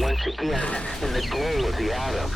once again in the glow of the atom.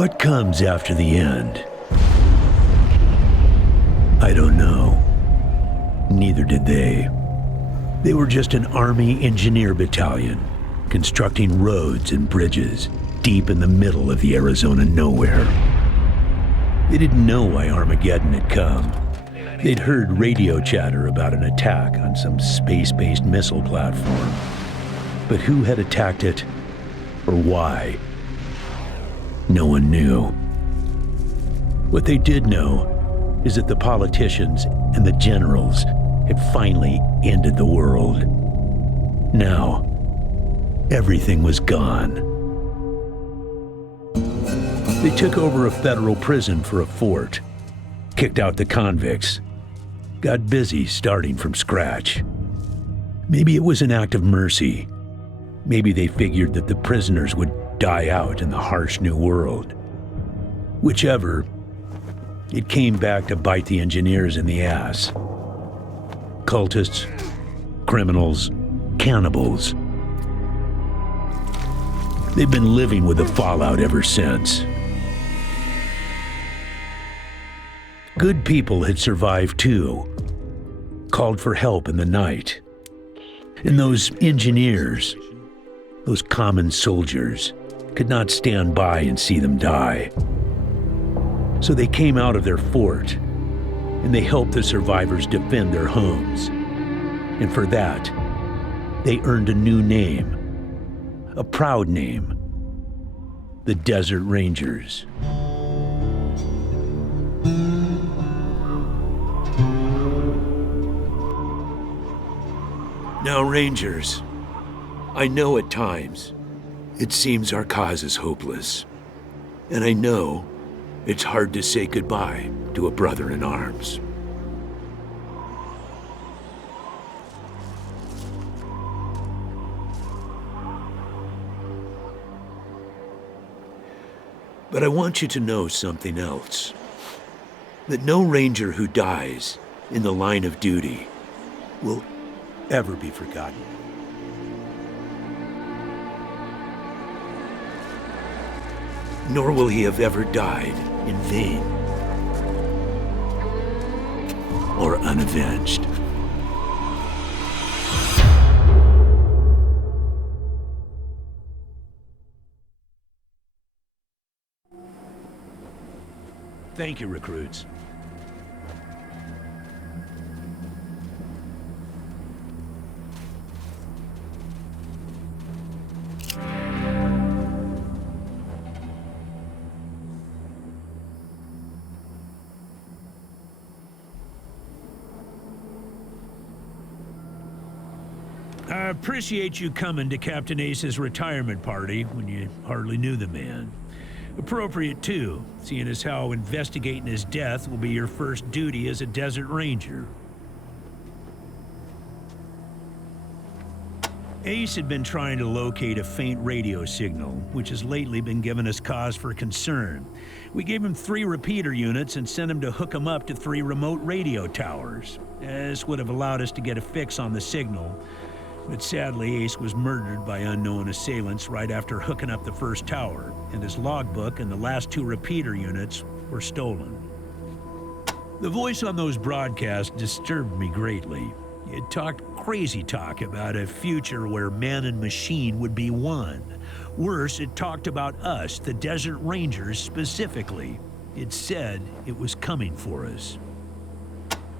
What comes after the end? I don't know. Neither did they. They were just an Army engineer battalion, constructing roads and bridges deep in the middle of the Arizona nowhere. They didn't know why Armageddon had come. They'd heard radio chatter about an attack on some space-based missile platform. But who had attacked it, or why? No one knew. What they did know is that the politicians and the generals had finally ended the world. Now, everything was gone. They took over a federal prison for a fort, kicked out the convicts, got busy starting from scratch. Maybe it was an act of mercy. Maybe they figured that the prisoners would die out in the harsh new world. Whichever, it came back to bite the engineers in the ass. Cultists, criminals, cannibals. They've been living with the fallout ever since. Good people had survived too, called for help in the night. And those engineers, those common soldiers, could not stand by and see them die. So they came out of their fort, and they helped the survivors defend their homes. And for that, they earned a new name, a proud name, the Desert Rangers. Now, Rangers, I know at times it seems our cause is hopeless, and I know it's hard to say goodbye to a brother in arms. But I want you to know something else. That no Ranger who dies in the line of duty will ever be forgotten. Nor will he have ever died in vain or unavenged. Thank you, recruits. I appreciate you coming to Captain Ace's retirement party when you hardly knew the man. Appropriate, too, seeing as how investigating his death will be your first duty as a Desert Ranger. Ace had been trying to locate a faint radio signal, which has lately been giving us cause for concern. We gave him 3 repeater units and sent him to hook them up to 3 remote radio towers. This would have allowed us to get a fix on the signal. But sadly, Ace was murdered by unknown assailants right after hooking up the first tower, and his logbook and the last 2 repeater units were stolen. The voice on those broadcasts disturbed me greatly. It talked crazy talk about a future where man and machine would be one. Worse, it talked about us, the Desert Rangers, specifically. It said it was coming for us.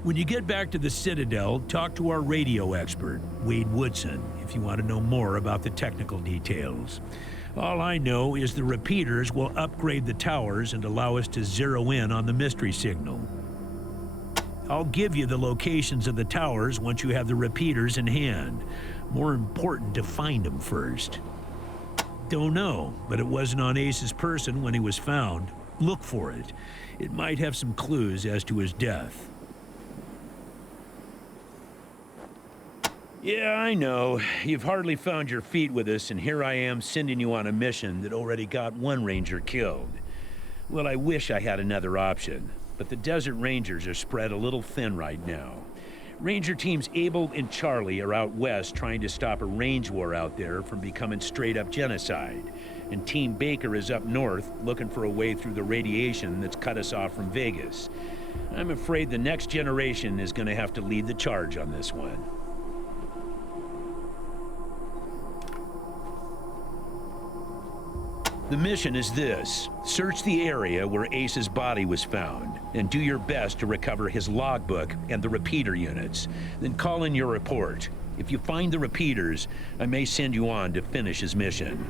When you get back to the Citadel, talk to our radio expert, Wade Woodson, if you want to know more about the technical details. All I know is the repeaters will upgrade the towers and allow us to zero in on the mystery signal. I'll give you the locations of the towers once you have the repeaters in hand. More important to find them first. Don't know, but it wasn't on Ace's person when he was found. Look for it. It might have some clues as to his death. Yeah, I know. You've hardly found your feet with us, and here I am sending you on a mission that already got 1 Ranger killed. Well, I wish I had another option, but the Desert Rangers are spread a little thin right now. Ranger teams Abel and Charlie are out west trying to stop a range war out there from becoming straight-up genocide. and Team Baker is up north looking for a way through the radiation that's cut us off from Vegas. I'm afraid the next generation is going to have to lead the charge on this one. The mission is this: search the area where Ace's body was found, and do your best to recover his logbook and the repeater units. Then call in your report. If you find the repeaters, I may send you on to finish his mission.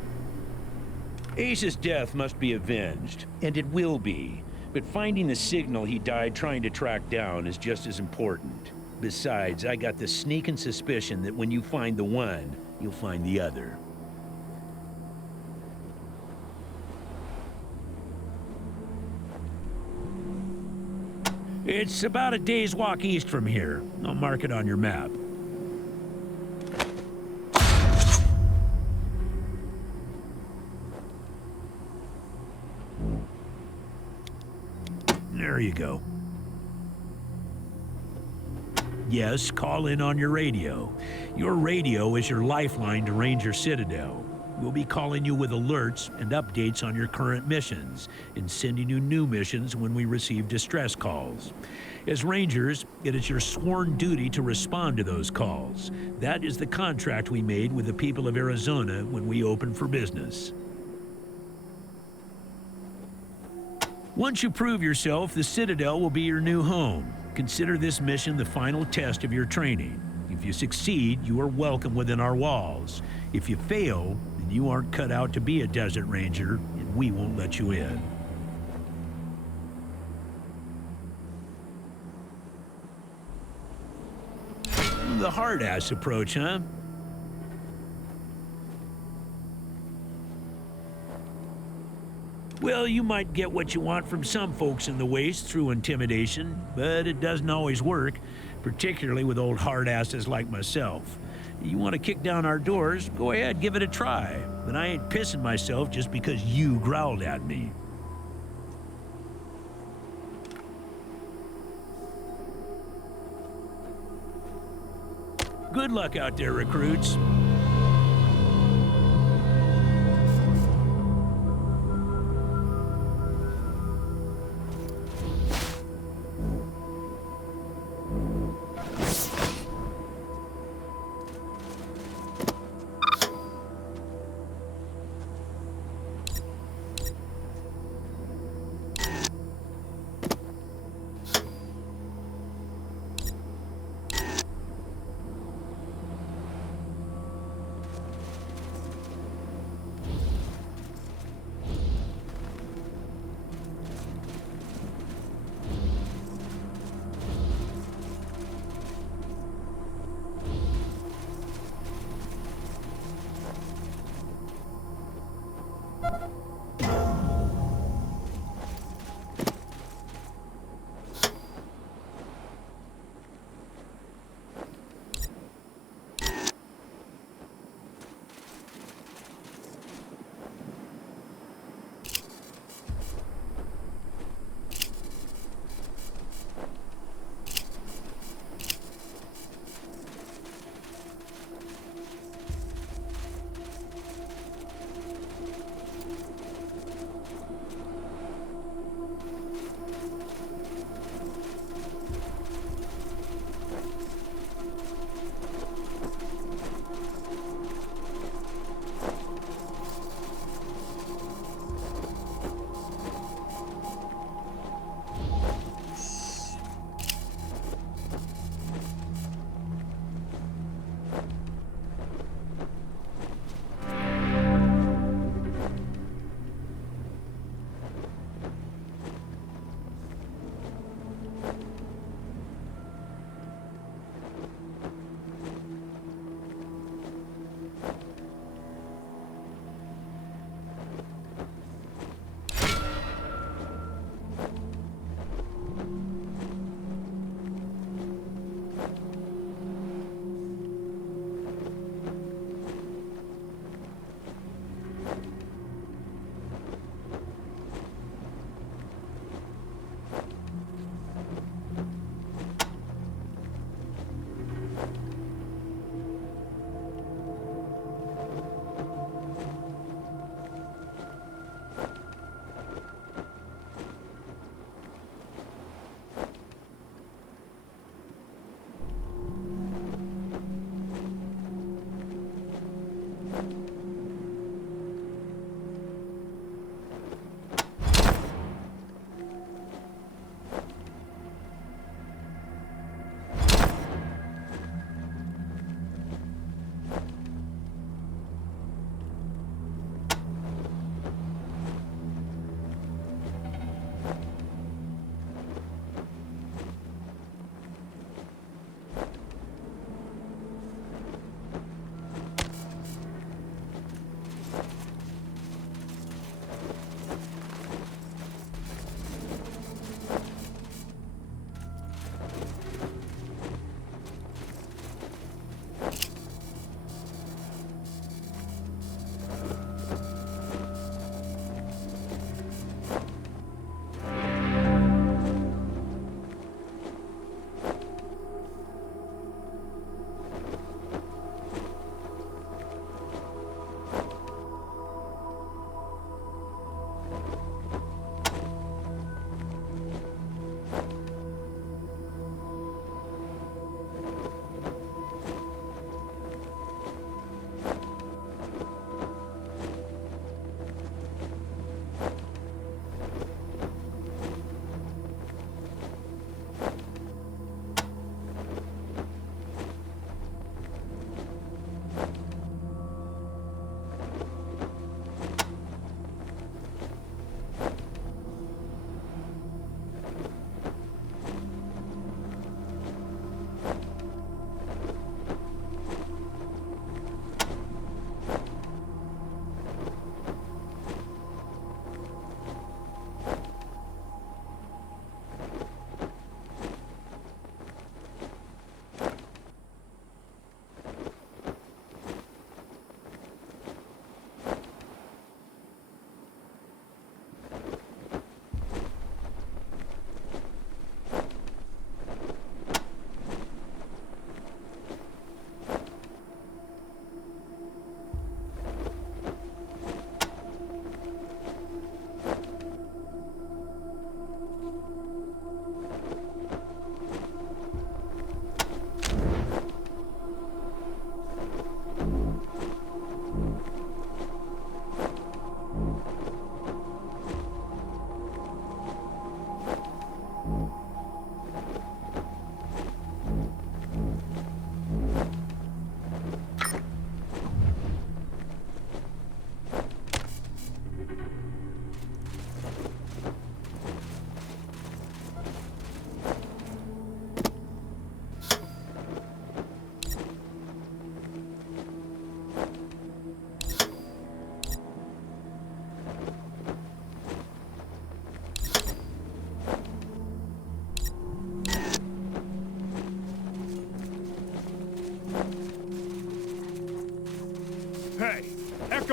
Ace's death must be avenged, and it will be. But finding the signal he died trying to track down is just as important. Besides, I got the sneaking suspicion that when you find the one, you'll find the other. It's about a day's walk east from here. I'll mark it on your map. There you go. Yes, call in on your radio. Your radio is your lifeline to Ranger Citadel. We'll be calling you with alerts and updates on your current missions, and sending you new missions when we receive distress calls. As Rangers, it is your sworn duty to respond to those calls. That is the contract we made with the people of Arizona when we opened for business. Once you prove yourself, the Citadel will be your new home. Consider this mission the final test of your training. If you succeed, you are welcome within our walls. If you fail, then you aren't cut out to be a Desert Ranger, and we won't let you in. The hard-ass approach, huh? Well, you might get what you want from some folks in the Waste through intimidation, but it doesn't always work, particularly with old hard-asses like myself. You want to kick down our doors, go ahead, give it a try. But I ain't pissing myself just because you growled at me. Good luck out there, recruits.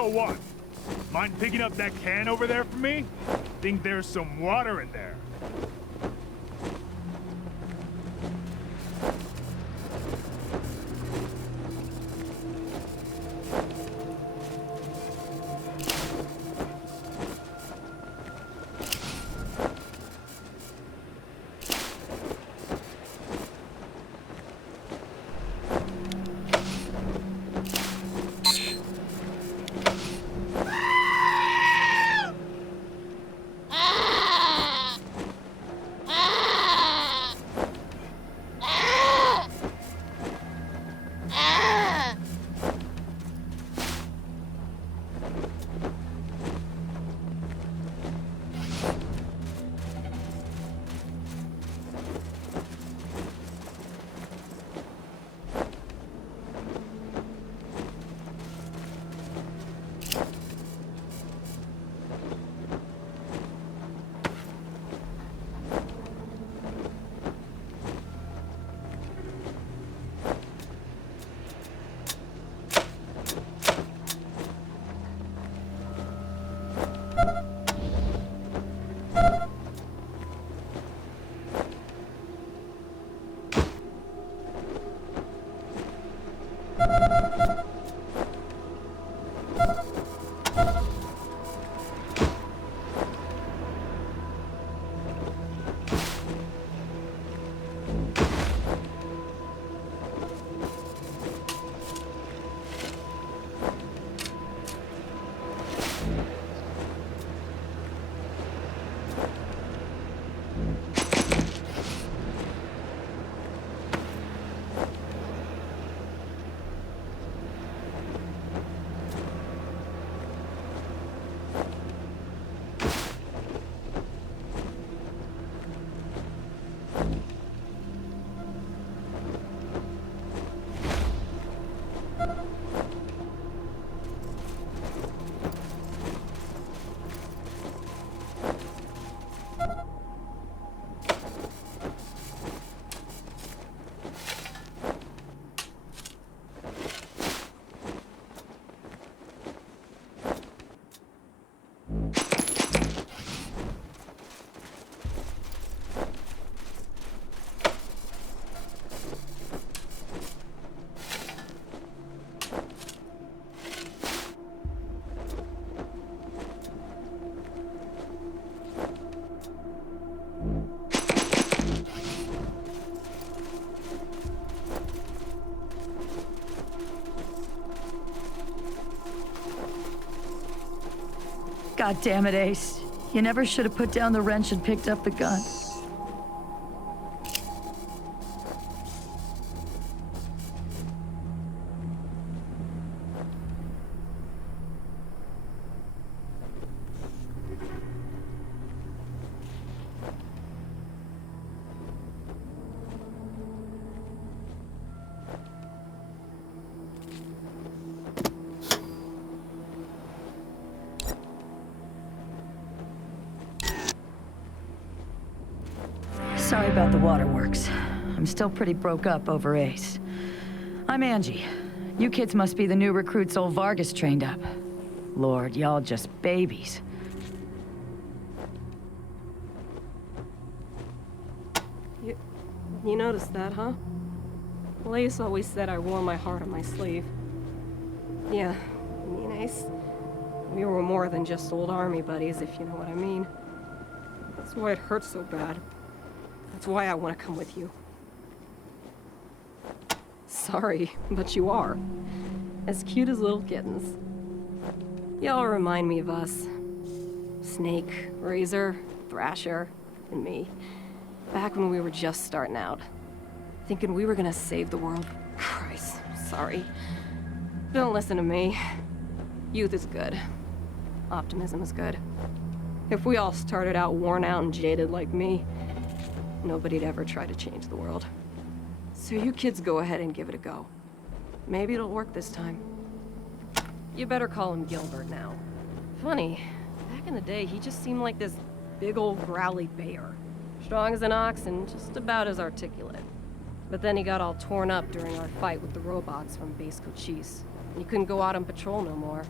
So what? Mind picking up that can over there for me? Think there's some water in there. God damn it, Ace. You never should have put down the wrench and picked up the gun. Sorry about the waterworks. I'm still pretty broke up over Ace. I'm Angie. You kids must be the new recruits old Vargas trained up. Lord, y'all just babies. You noticed that, huh? Well, Ace always said I wore my heart on my sleeve. Yeah, me and Ace, we were more than just old army buddies, if you know what I mean. That's why it hurts so bad. That's why I want to come with you. Sorry, but you are. As cute as little kittens. Y'all remind me of us. Snake, Razor, Thrasher, and me. Back when we were just starting out. Thinking we were gonna save the world. Christ, sorry. Don't listen to me. Youth is good. Optimism is good. If we all started out worn out and jaded like me, nobody'd ever try to change the world. So you kids go ahead and give it a go. Maybe it'll work this time. You better call him Gilbert now. Funny, back in the day, he just seemed like this big old growly bear. Strong as an ox and just about as articulate. But then he got all torn up during our fight with the robots from Base Cochise. And he couldn't go out on patrol no more.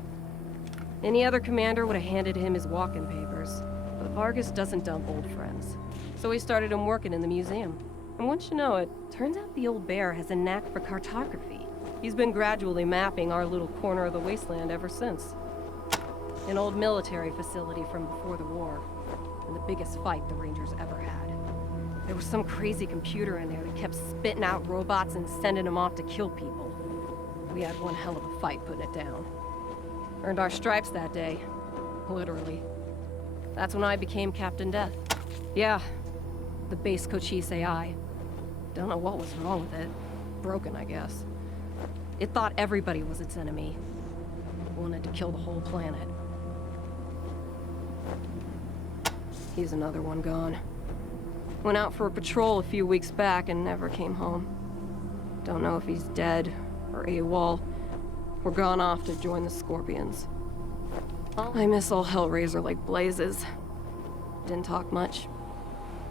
Any other commander would have handed him his walk-in papers. But Vargas doesn't dump old friends. So he started him working in the museum. And once you know it, turns out the old bear has a knack for cartography. He's been gradually mapping our little corner of the Wasteland ever since. An old military facility from before the war. And the biggest fight the Rangers ever had. There was some crazy computer in there that kept spitting out robots and sending them off to kill people. We had one hell of a fight putting it down. Earned our stripes that day. Literally. That's when I became Captain Death. Yeah, the base Cochise AI. Don't know what was wrong with it. Broken, I guess. It thought everybody was its enemy. Wanted to kill the whole planet. He's another one gone. Went out for a patrol a few weeks back and never came home. Don't know if he's dead or AWOL or gone off to join the Scorpions. I miss old Hellraiser like blazes. Didn't talk much.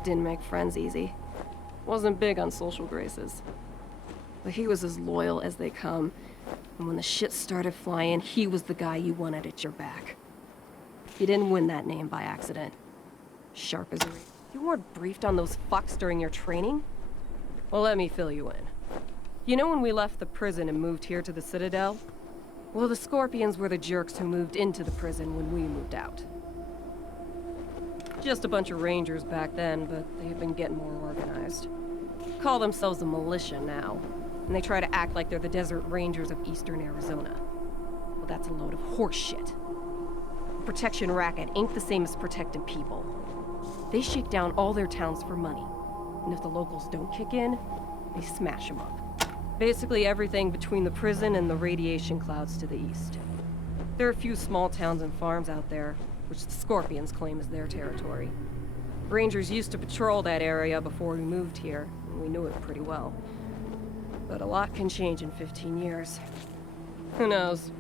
Didn't make friends easy. Wasn't big on social graces. But he was as loyal as they come. And when the shit started flying, he was the guy you wanted at your back. You didn't win that name by accident. Sharp as a... You weren't briefed on those fucks during your training? Well, let me fill you in. You know when we left the prison and moved here to the Citadel? Well, the Scorpions were the jerks who moved into the prison when we moved out. Just a bunch of Rangers back then, but they've been getting more organized. Call themselves a militia now, and they try to act like they're the Desert Rangers of Eastern Arizona. Well, that's a load of horse shit. The protection racket ain't the same as protecting people. They shake down all their towns for money, and if the locals don't kick in, they smash them up. Basically everything between the prison and the radiation clouds to the east. There are a few small towns and farms out there, which the Scorpions claim is their territory. Rangers used to patrol that area before we moved here, and we knew it pretty well. But a lot can change in 15 years. Who knows?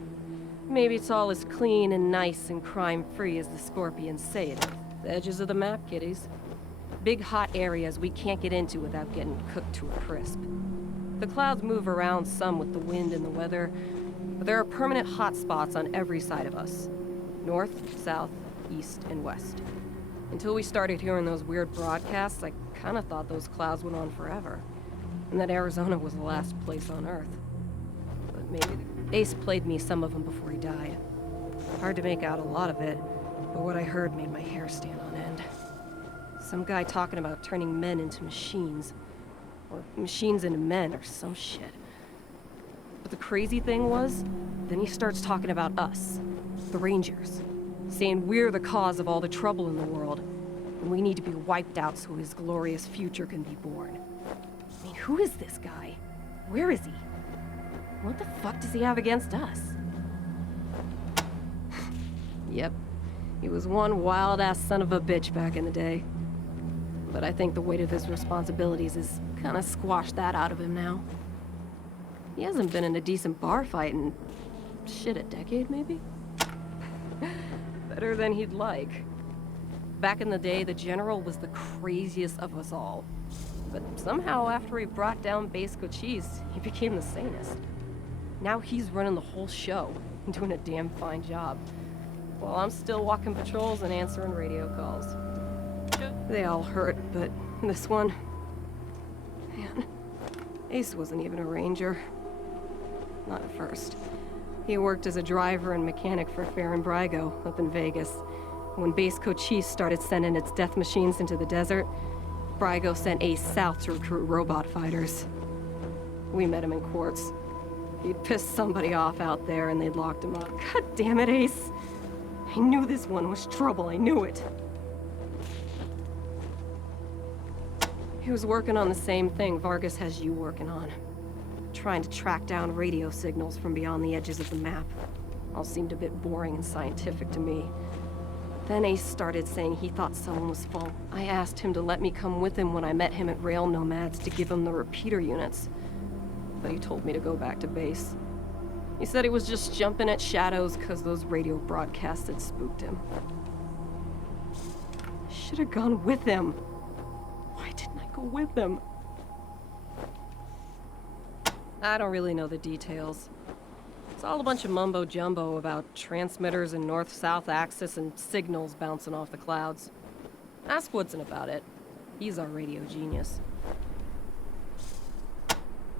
Maybe it's all as clean and nice and crime-free as the Scorpions say it is. The edges of the map, kiddies. Big hot areas we can't get into without getting cooked to a crisp. The clouds move around some with the wind and the weather, but there are permanent hot spots on every side of us. North, south, east, and west. Until we started hearing those weird broadcasts, I kinda thought those clouds went on forever. And that Arizona was the last place on Earth. But maybe Ace played me some of them before he died. Hard to make out a lot of it, but what I heard made my hair stand on end. Some guy talking about turning men into machines. Or machines into men, or some shit. But the crazy thing was, then he starts talking about us, the Rangers, saying we're the cause of all the trouble in the world, and we need to be wiped out so his glorious future can be born. I mean, who is this guy? Where is he? What the fuck does he have against us? Yep, he was one wild-ass son of a bitch back in the day. But I think the weight of his responsibilities has kind of squashed that out of him now. He hasn't been in a decent bar fight in, shit, a decade maybe? Better than he'd like. Back in the day, the General was the craziest of us all. But somehow, after he brought down Base Cochise, he became the sanest. Now he's running the whole show and doing a damn fine job. While I'm still walking patrols and answering radio calls. They all hurt, but this one... Man, Ace wasn't even a ranger. Not at first. He worked as a driver and mechanic for Farron Brygo up in Vegas. When Base Cochise started sending its death machines into the desert, Brygo sent Ace south to recruit robot fighters. We met him in Quartz. He'd pissed somebody off out there and they'd locked him up. God damn it, Ace! I knew this one was trouble, I knew it. He was working on the same thing Vargas has you working on. Trying to track down radio signals from beyond the edges of the map. All seemed a bit boring and scientific to me. Then Ace started saying he thought someone was full. I asked him to let me come with him when I met him at Rail Nomads to give him the repeater units. But he told me to go back to base. He said he was just jumping at shadows because those radio broadcasts had spooked him. I should have gone with him. Why didn't I go with him? I don't really know the details. It's all a bunch of mumbo-jumbo about transmitters and north-south axis and signals bouncing off the clouds. Ask Woodson about it. He's our radio genius.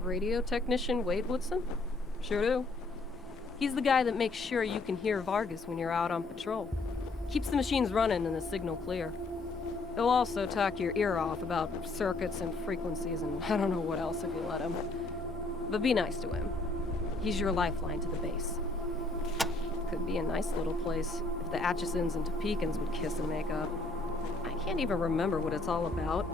Radio technician Wade Woodson? Sure do. He's the guy that makes sure you can hear Vargas when you're out on patrol. Keeps the machines running and the signal clear. He'll also talk your ear off about circuits and frequencies and I don't know what else if you let him. But be nice to him. He's your lifeline to the base. Could be a nice little place if the Atchisons and Topekans would kiss and make up. I can't even remember what it's all about,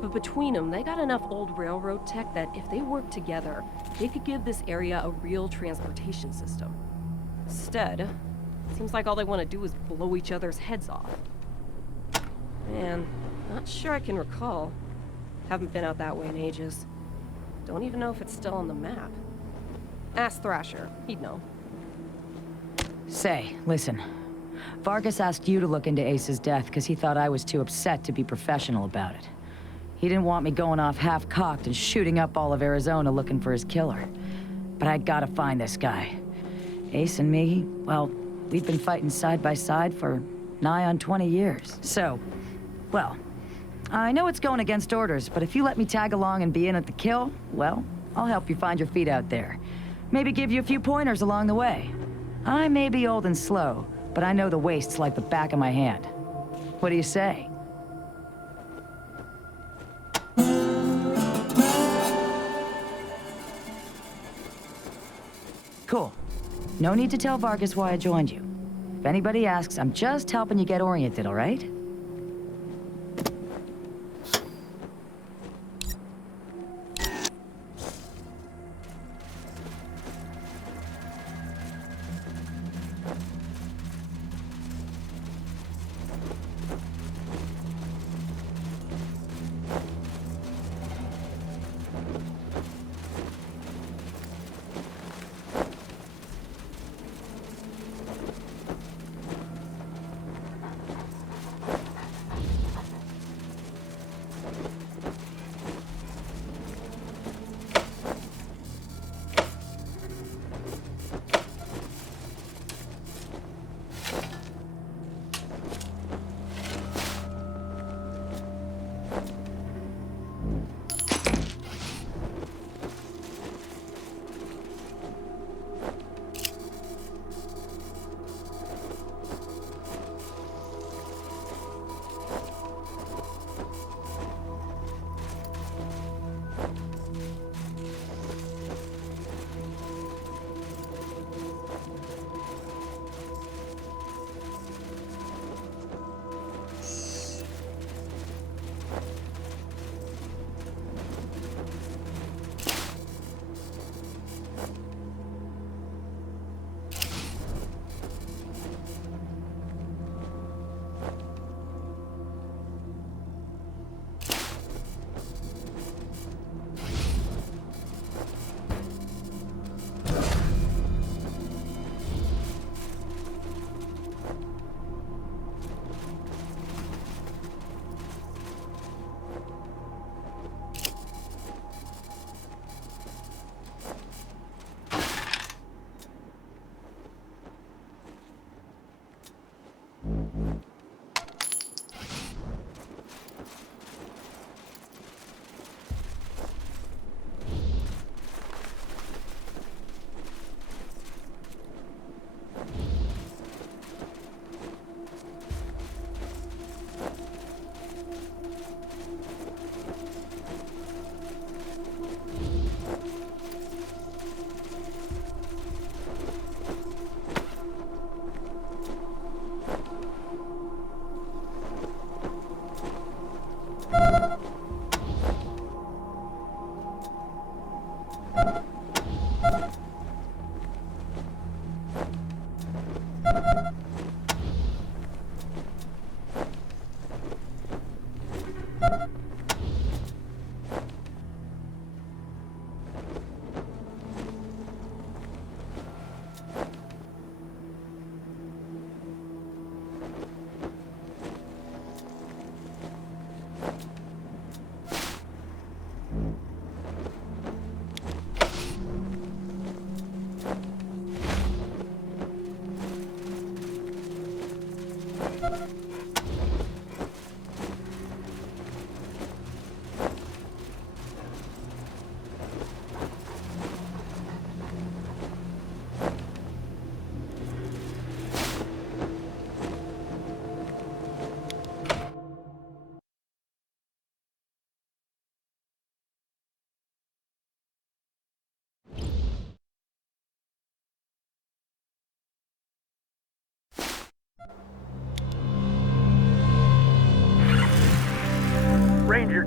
but between them, they got enough old railroad tech that if they worked together, they could give this area a real transportation system. Instead, it seems like all they want to do is blow each other's heads off. Man, not sure I can recall. Haven't been out that way in ages. Don't even know if it's still on the map. Ask Thrasher, he'd know. Say, listen. Vargas asked you to look into Ace's death because he thought I was too upset to be professional about it. He didn't want me going off half-cocked and shooting up all of Arizona looking for his killer. But I gotta find this guy. Ace and me, well, we've been fighting side by side for nigh on 20 years. So, well, I know it's going against orders, but if you let me tag along and be in at the kill, well, I'll help you find your feet out there. Maybe give you a few pointers along the way. I may be old and slow, but I know the wastes like the back of my hand. What do you say? Cool. No need to tell Vargas why I joined you. If anybody asks, I'm just helping you get oriented, all right?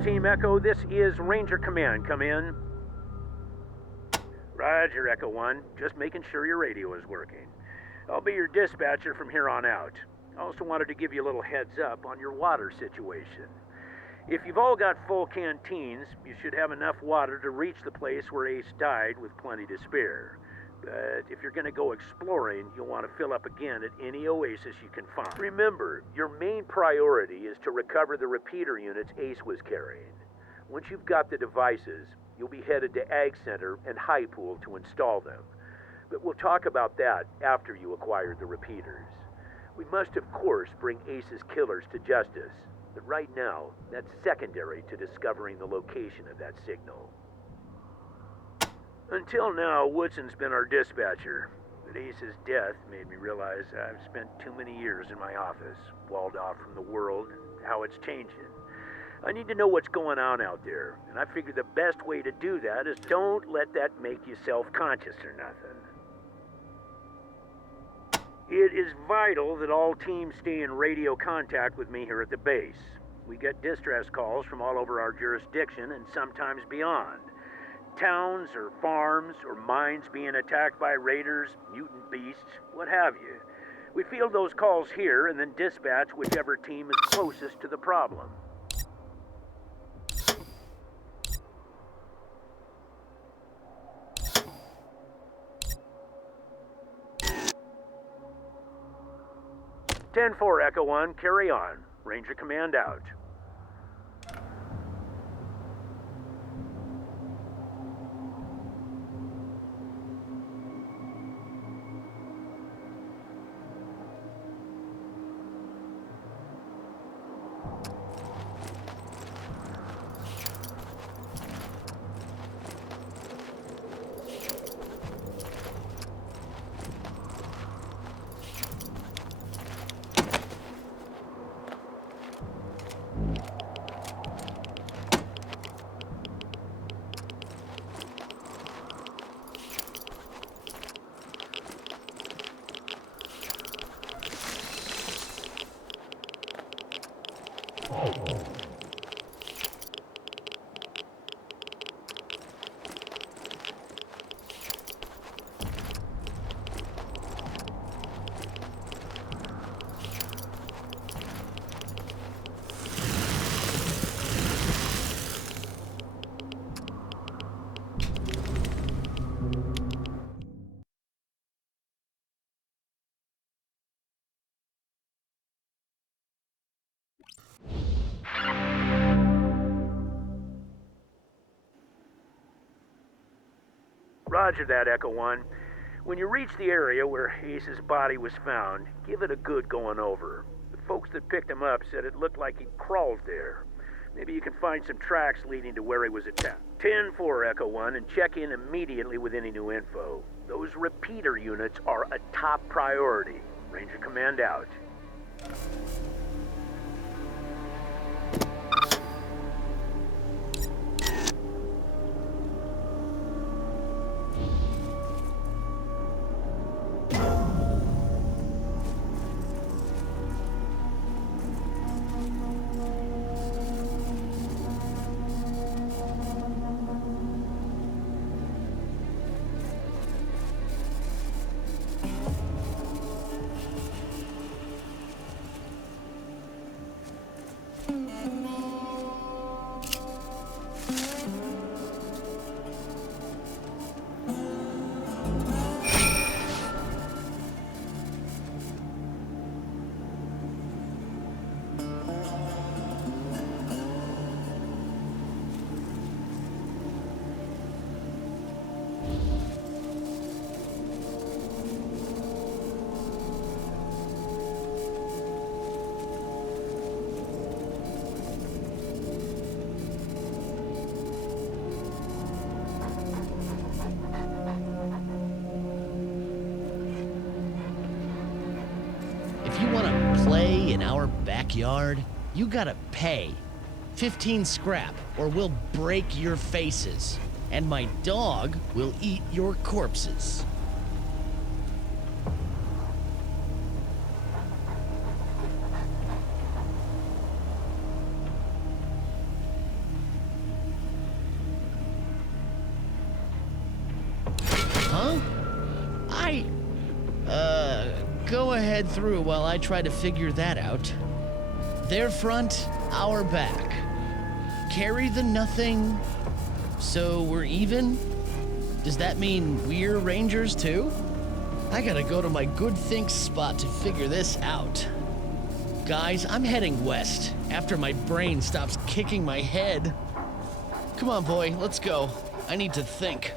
Team Echo, this is Ranger Command. Come in. Roger, Echo 1. Just making sure your radio is working. I'll be your dispatcher from here on out. I also wanted to give you a little heads up on your water situation. If you've all got full canteens, you should have enough water to reach the place where Ace died with plenty to spare. But if you're going to go exploring, you'll want to fill up again at any oasis you can find. Remember, your main priority is to recover the repeater units Ace was carrying. Once you've got the devices, you'll be headed to Ag Center and High Pool to install them. But we'll talk about that after you acquire the repeaters. We must, of course, bring Ace's killers to justice. But right now, that's secondary to discovering the location of that signal. Until now, Woodson's been our dispatcher. But Ace's death made me realize I've spent too many years in my office, walled off from the world and how it's changing. I need to know what's going on out there, and I figure the best way to do that is don't let that make you self-conscious or nothing. It is vital that all teams stay in radio contact with me here at the base. We get distress calls from all over our jurisdiction and sometimes beyond. Towns or farms or mines being attacked by raiders, mutant beasts, what have you. We field those calls here and then dispatch whichever team is closest to the problem. (10-4, Echo 1, carry on. Ranger Command out. Roger that, Echo 1. When you reach the area where Ace's body was found, give it a good going over. The folks that picked him up said it looked like he crawled there. Maybe you can find some tracks leading to where he was attacked. 10-4, Echo 1, and check in immediately with any new info. Those repeater units are a top priority. Ranger Command out. If you want to play in our backyard, you gotta pay. 15 scrap, or we'll break your faces. And my dog will eat your corpses. Huh? Go ahead through while I try to figure that out. Their front, our back. Carry the nothing, so we're even? Does that mean we're rangers too? I gotta go to my good think spot to figure this out. Guys, I'm heading west after my brain stops kicking my head. Come on, boy, let's go. I need to think.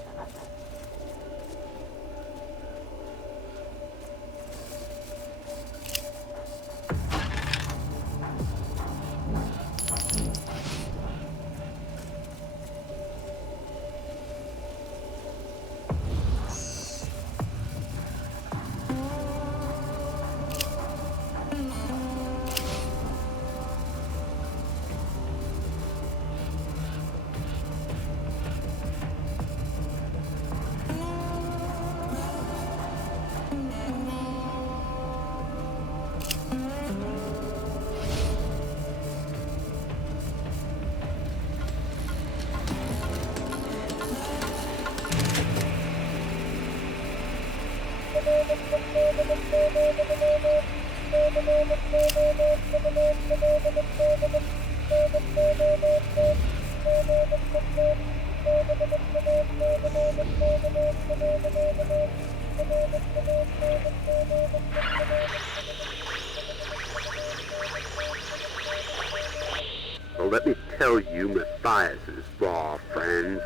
Well, let me tell you Matthias's law, friends.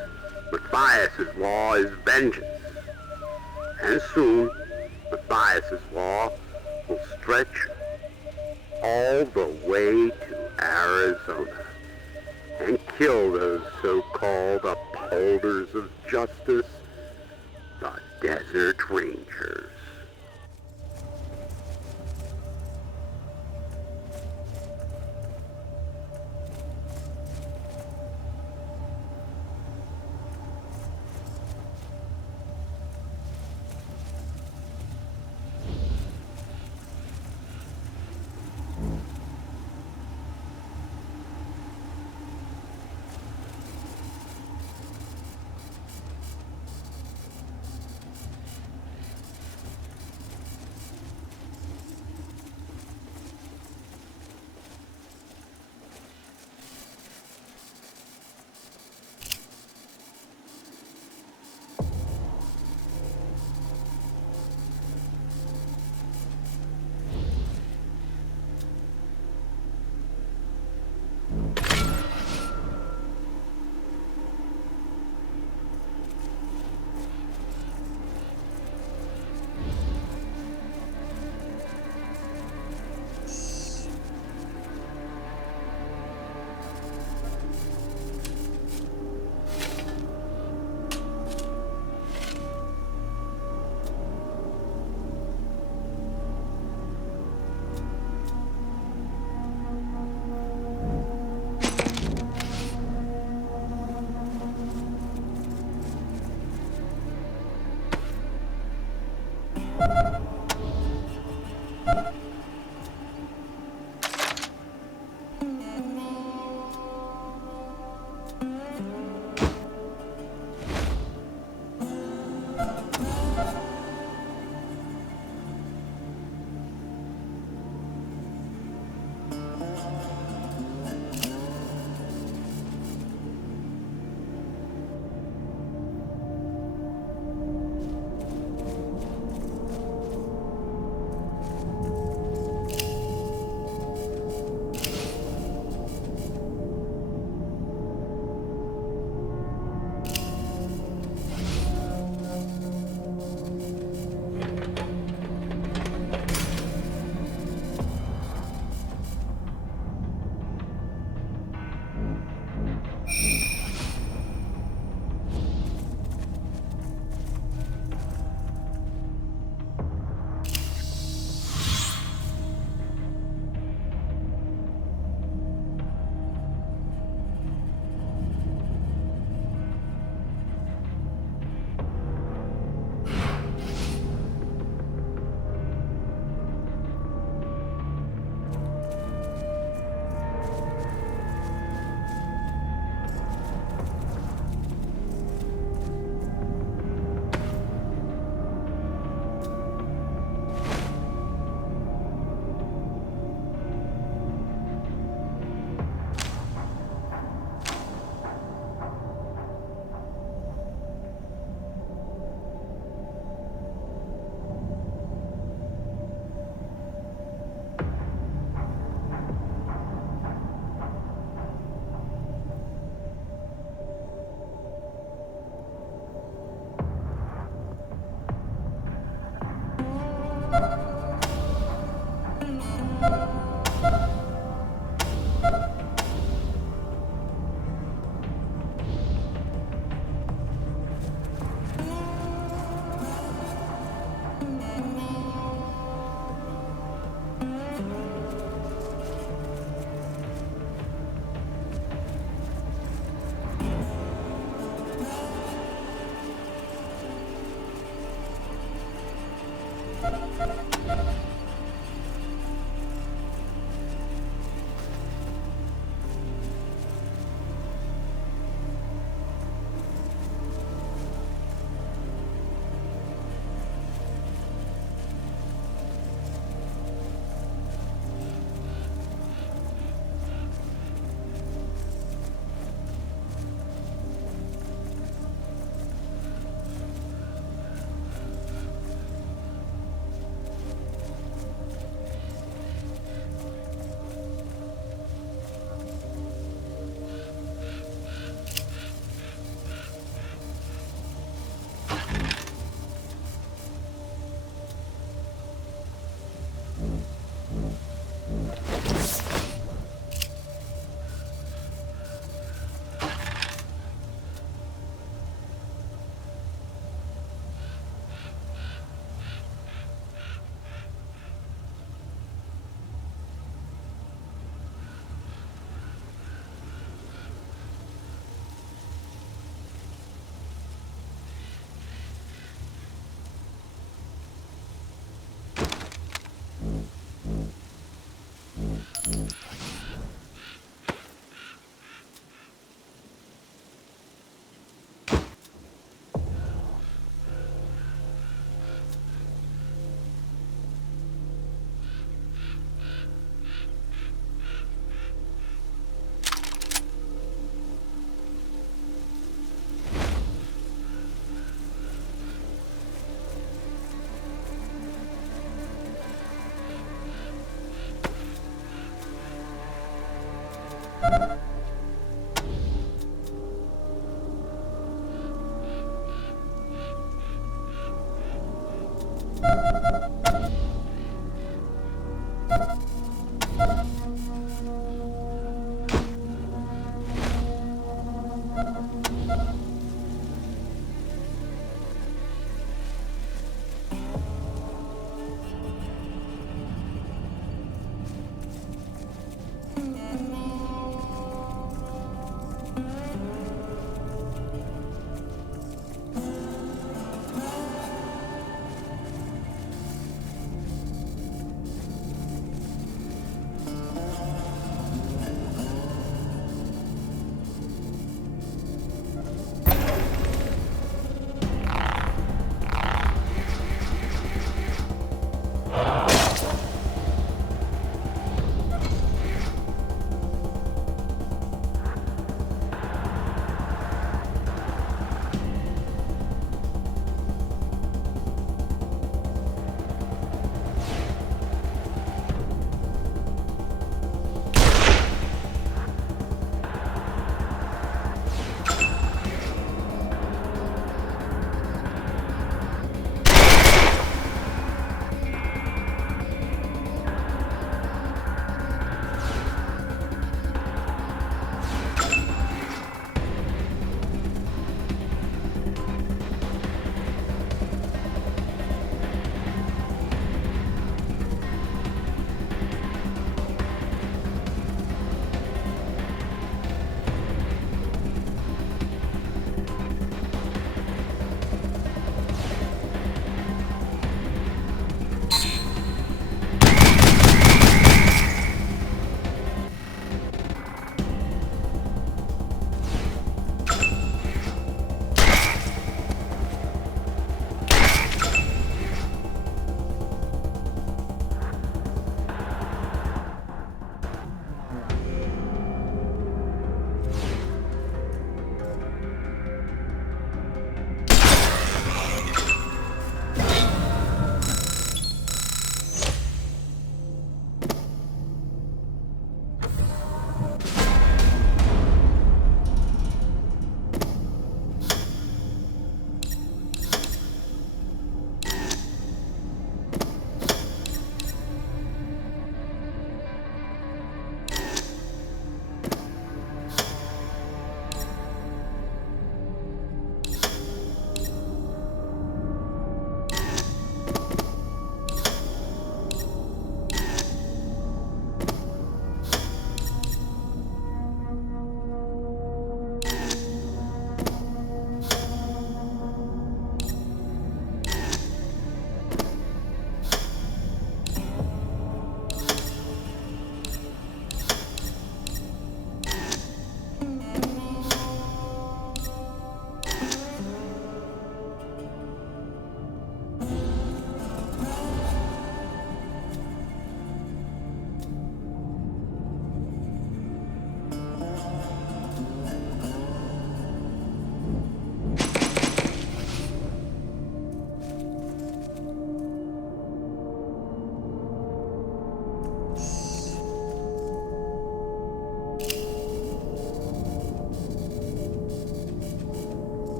Matthias's law is vengeance. And soon, Matthias's law will stretch all the way to Arizona and kill those so-called upholders of justice, the Desert Rangers.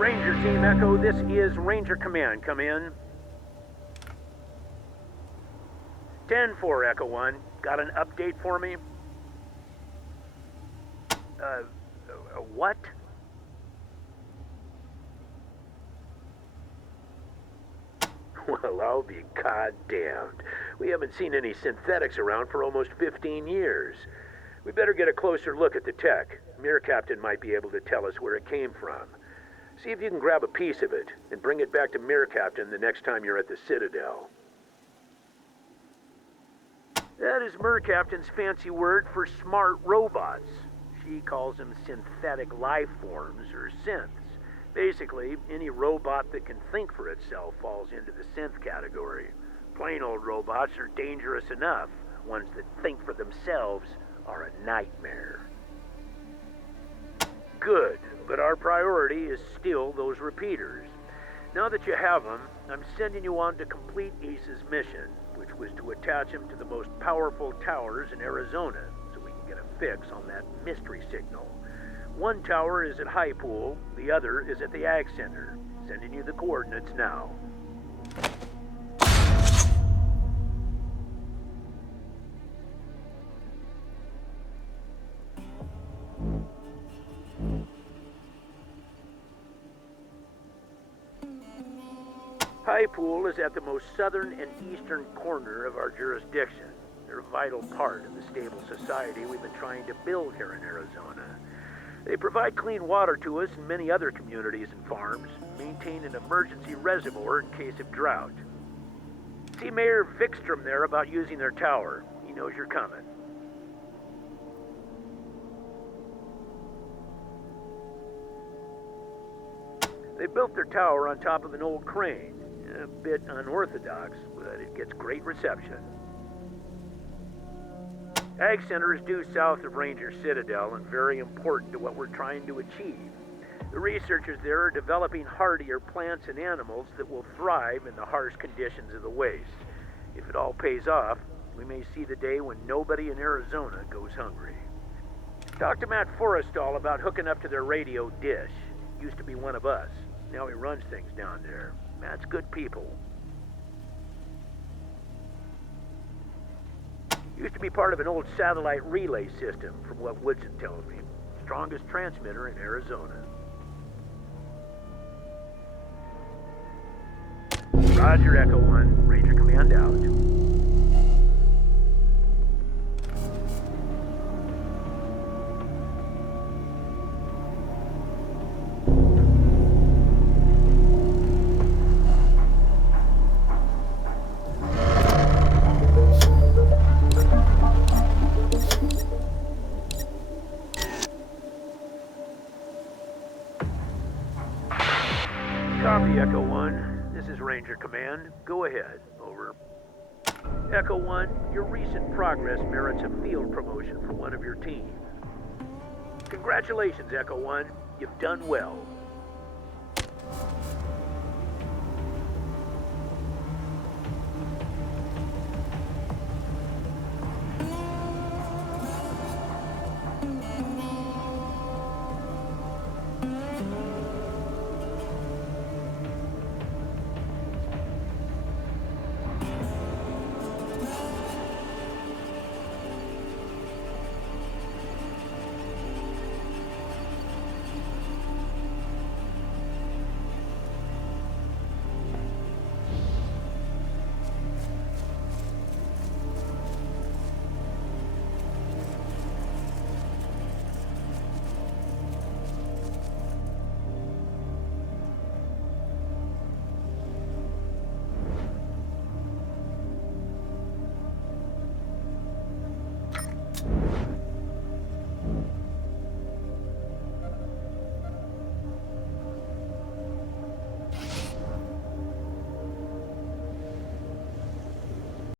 Ranger Team Echo, this is Ranger Command. Come in. 10-4, Echo 1. Got an update for me? What? Well, I'll be goddamned. We haven't seen any synthetics around for almost 15 years. We better get a closer look at the tech. Mirror Captain might be able to tell us where it came from. See if you can grab a piece of it and bring it back to Mirror Captain the next time you're at the Citadel. That is Mirror Captain's fancy word for smart robots. She calls them synthetic life forms, or synths. Basically, any robot that can think for itself falls into the synth category. Plain old robots are dangerous enough. Ones that think for themselves are a nightmare. Good, but our priority is still those repeaters. Now that you have them, I'm sending you on to complete Ace's mission, which was to attach him to the most powerful towers in Arizona, so we can get a fix on that mystery signal. One tower is at High Pool, the other is at the Ag Center. Sending you the coordinates now. High Pool is at the most southern and eastern corner of our jurisdiction. They're a vital part of the stable society we've been trying to build here in Arizona. They provide clean water to us and many other communities and farms, maintain an emergency reservoir in case of drought. See Mayor Vikstrom there about using their tower. He knows you're coming. They built their tower on top of an old crane. A bit unorthodox, but it gets great reception. Ag Center is due south of Ranger Citadel and very important to what we're trying to achieve. The researchers there are developing hardier plants and animals that will thrive in the harsh conditions of the waste. If it all pays off, we may see the day when nobody in Arizona goes hungry. Talk to Matt Forrestal about hooking up to their radio dish. Used to be one of us. Now he runs things down there. Matt's good people. Used to be part of an old satellite relay system, from what Woodson tells me. Strongest transmitter in Arizona. Roger, Echo 1. Ranger Command out. Copy, Echo 1. This is Ranger Command. Go ahead. Over. Echo 1, your recent progress merits a field promotion for one of your team. Congratulations, Echo 1. You've done well.